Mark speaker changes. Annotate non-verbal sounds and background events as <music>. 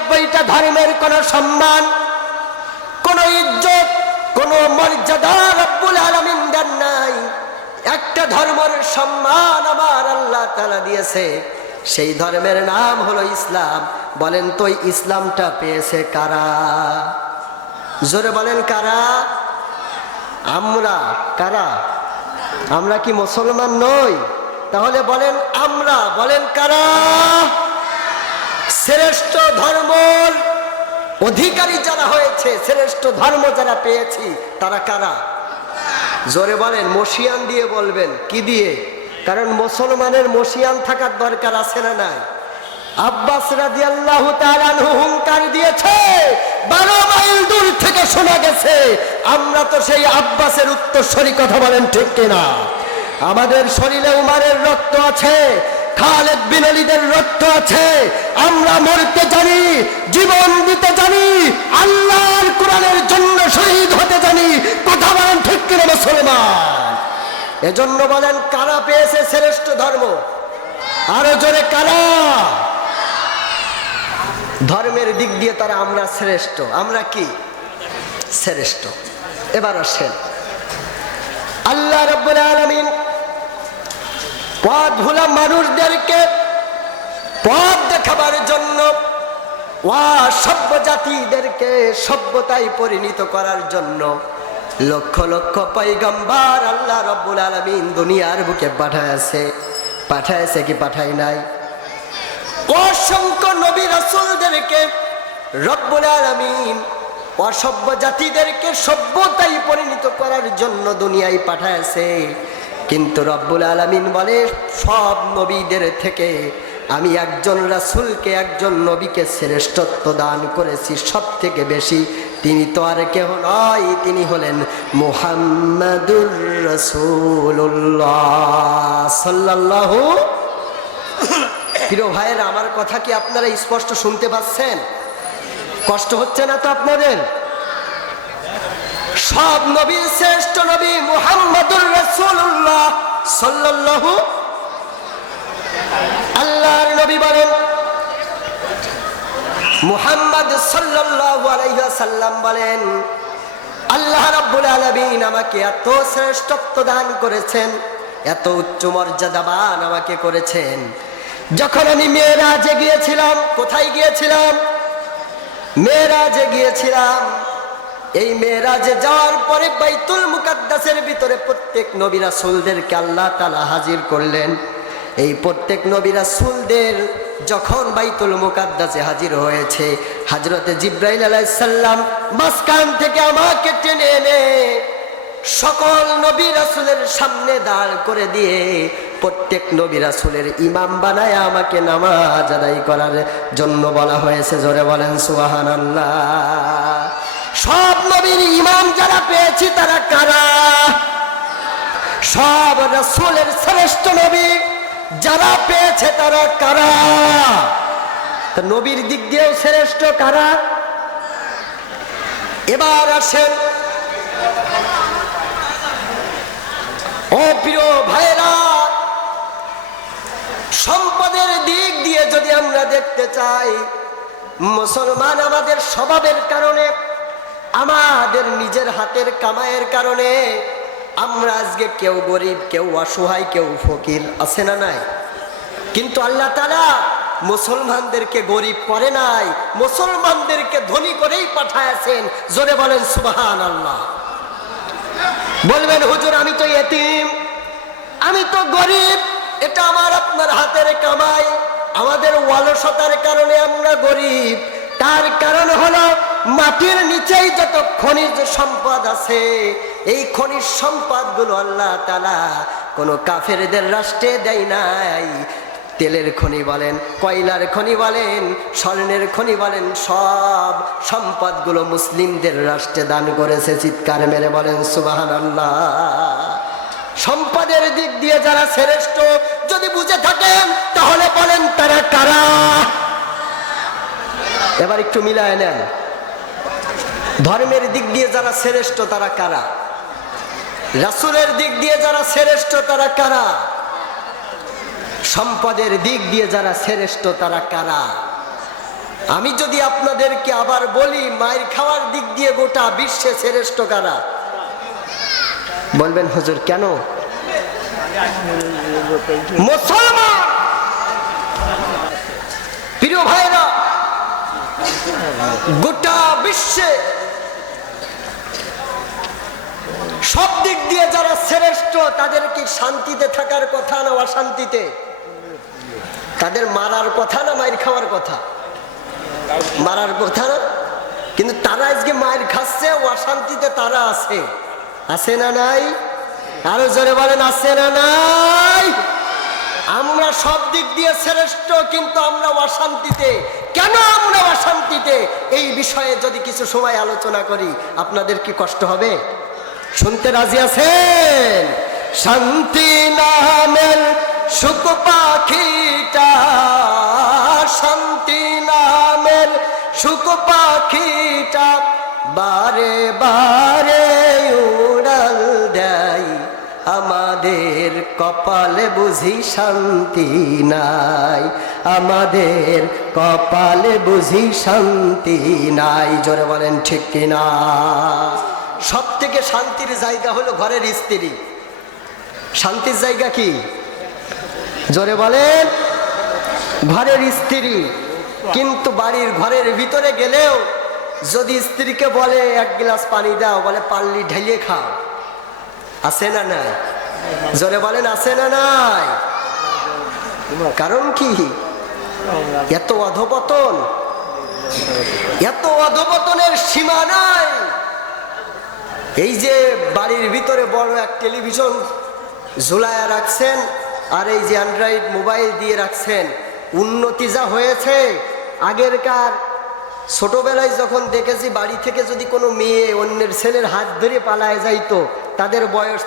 Speaker 1: নিরানব্বইটা ধর্মের কোন সম্মান, কোন ইজ্জত, কোন মর্যাদা রব্বুল আলমিন দেন নাই। একটা ধর্মের সম্মান আমার আল্লাহ তালা দিয়েছে, সেই ধর্মের নাম হলো ইসলাম। বলেন তো ইসলামটা পেয়েছে কারা? জোরে বলেন কারা? আমরা কারা? আমরা কি মুসলমান নই? তাহলে বলেন আমরা, বলেন কারা? শ্রেষ্ঠ ধর্মর অধিকারী যারা হয়েছে, শ্রেষ্ঠ ধর্ম যারা পেয়েছি, তারা কারা? জোরে বলেন, মসিয়ান দিয়ে বলবেন, কি দিয়ে? কারণ মুসলমানের মসিয়ান থাকার দরকার আছে না নাই? আব্বাস দিয়েছে, বারো মাইল দূর থেকে শোনা গেছে, আমরা তো সেই আব্বাসের উত্তরসরি কথা বলেন ঠিক কিনা? আমাদের শরীরে উমারের রক্ত আছে খালেদ বিন অলিদের রক্ত আছে। আমরা মরতে জানি, জীবন দিতে জানি, আল্লাহর কোরআনের জন্য শহীদ হতে জানি। কথা বলেন ঠিক কিনা মুসলমান? এজন্য বলেন, কারা পেয়েছে শ্রেষ্ঠ ধর্ম? আরও জোরে, কারা? ধর্মের দিক দিয়ে তারা আমরা শ্রেষ্ঠ। আমরা কি? শ্রেষ্ঠ। এবার আসেন। আল্লাহ রব্বুল আলামিন পথ ভোলা মানুষদেরকে পথ দেখাবার জন্য ওয়া সভ্য জাতিদেরকে সভ্যতায় পরিণত করার জন্য লক্ষ লক্ষ পৈগম্বার আল্লাহ রব্বুল আলমিন দুনিয়ার বুকে পাঠাইছে পাঠাইছে কি পাঠাই নাই? অসংখ্য নবী রাসূলদেরকে রব্বুল আলামিন অসভ্য জাতিদেরকে সভ্যতায় পরিণত করার জন্য দুনিয়ায় পাঠাইছে কিন্তু রব্বুল আলামিন বলে, সব নবীদের থেকে আমি একজন রাসুলকে, একজন নবীকে শ্রেষ্ঠত্ব দান করেছি সব থেকে বেশি। তিনি তো আর কেহ নয়, তিনি হলেন মুহাম্মাদুর রাসূলুল্লাহ সাল্লাল্লাহু <coughs> প্রিয় ভাইয়ের, আমার কথা কি আপনারা স্পষ্ট শুনতে পাচ্ছেন? কষ্ট হচ্ছে না তো আপনাদের? সব নবীর শ্রেষ্ঠ নবী মুহাম্মদুর রাসূলুল্লাহ সাল্লাল্লাহু আল্লাহর নবী বলেন। মুহাম্মদ সাল্লাল্লাহু আলাইহি ওয়াসাল্লাম বলেন, আল্লাহ রাব্বুল আলামিন আমাকে এত শ্রেষ্ঠত্ব দান করেছেন, এত উচ্চ মর্যাদাবান আমাকে করেছেন। যখন আমি মেয়েরাজে গিয়েছিলাম, কোথায় গিয়েছিলাম? মেয়েরাজে গিয়েছিলাম। এই মেয়েরাজে যাওয়ার পরে বাইতুল মুকাদ্দাসের ভিতরে প্রত্যেক নবীরা সুলদেরকে আল্লাহ তালা হাজির করলেন। এই প্রত্যেক নবীরা সুলদের যখন বাইতুল মুকাদ্দাসে হাজির হয়েছে হাজরতে জিব্রাইল আলাইসাল্লাম মাঝখান থেকে আমাকে টেনে এনে সকল নবী রাসুলের সামনে দাঁড় করে দিয়ে প্রত্যেক নবী রাসুলের ইমাম বানায় আমাকে নামাজ আদায় করার জন্য বলা হয়েছে। জোরে বলেন সুবাহান সব নবীর ইমাম যারা পেয়েছি তারা কারা? সব রাসুলের শ্রেষ্ঠ নবী যারা পেয়েছে তারা কারা? নবীর দিক দিয়েও শ্রেষ্ঠ কারা? এবার আসেন। ও প্রিয় ভাইরা সম্পদের দিক দিয়ে যদি আমরা দেখতে চাই, মুসলমান আমাদের স্বভাবের কারণে আমাদের নিজের হাতের কামাইয়ের কারণে আমরা আজকে কেউ গরিব, কেউ অসহায়, কেউ ফকির আছে না নাই? কিন্তু আল্লাহ তালা মুসলমানদেরকে গরিব করে নাই, মুসলমানদেরকে ধনী করেই পাঠায়াছেন। জোরে বলেন সুবাহান আল্লাহ বলবেন, হুজুর, আমি তো এতিম, আমি তো গরিব, এটা আমার আপনার হাতের কামাই। আমাদের অলসতার কারণে আমরা গরিব, তার কারণ হলো মাটির নিচেই যত খনিজ সম্পদ আছে, এই খনিজ সম্পদগুলো আল্লাহ তালা কোনো কাফেরদের রাষ্ট্রে দেয় নাই। তেলের খনি বলেন, কয়লার খনি বলেন, স্বর্ণের খনি বলেন, সব সম্পদগুলো মুসলিমদের রাষ্ট্রে দান করেছে, চিৎকার মেরে বলেন সুবাহান আল্লাহ সম্পদের দিক দিয়ে যারা শ্রেষ্ঠ, যদি বুঝে থাকেন, তাহলে বলেন তারা কারা? এবার একটু মিলায় নেন। ধর্মের দিক দিয়ে যারা শ্রেষ্ঠ, তারা কারা? রাসুলের দিক দিয়ে যারা শ্রেষ্ঠ, তারা কারা? সম্পদের দিক দিয়ে যারা শ্রেষ্ঠ, তারা কারা? আমি যদি আপনাদেরকে আবার বলি, মায়ের খাওয়ার দিক দিয়ে গোটা বিশ্বে শ্রেষ্ঠ কারা? বলবেন, হুজুর, কেন? মুসলমান! প্রিয় ভাইরা, গোটা বিশ্বে সব দিক দিয়ে যারা শ্রেষ্ঠ তাদের কি শান্তিতে থাকার কথা না, অশান্তিতে? তাদের মারার কথা না, মায়ের খাওয়ার কথা? মারার কথা না? কিন্তু তারা আজকে মায়ের খাচ্ছে, অশান্তিতে তারা আছে। আছে না নাই? আরও জোরে বলেন, আছে না নাই? আমরা সব দিক দিয়ে শ্রেষ্ঠ, কিন্তু আমরা অশান্তিতে। কেন আমরা অশান্তিতে? এই বিষয়ে যদি কিছু সময় আলোচনা করি, আপনাদের কি কষ্ট হবে? শুনতে রাজি আছেন? শান্তি নামের সুখ পাখিটা, শান্তি নামের সুখ পাখিটা বারে বারে উড়াল দেয়। আমাদের কপালে বুঝি শান্তি নাই। আমাদের কপালে বুঝি শান্তি নাই। জোরে বলেন ঠিক কিনা? সব থেকে শান্তির জায়গা হলো ঘরের স্ত্রী। শান্তির জায়গা কি? জোরে বলেন, ঘরের স্ত্রী। কিন্তু বাড়ির ঘরের ভিতরে গেলেও যদি স্ত্রীকে বলে, এক গ্লাস পানি দাও, বলে, পাল্লি ঢেলে খাও। আছে না নাই? জোরে বলেন, আছে না নাই? কারণ কি? এত অধপতন, এত অধপতনের সীমা নাই। এই যে বাড়ির ভিতরে বড় এক টেলিভিশন ঝুলায়া রাখছেন আর এই যে অ্যান্ড্রয়েড মোবাইল দিয়ে রাখছেন, উন্নতি যা হয়েছে, আগেরকার ছোটবেলায় যখন দেখেছি বাড়ি থেকে যদি কোনো মেয়ে অন্যের ছেলের হাত ধরে পালায় যাইতো, তাদের বয়স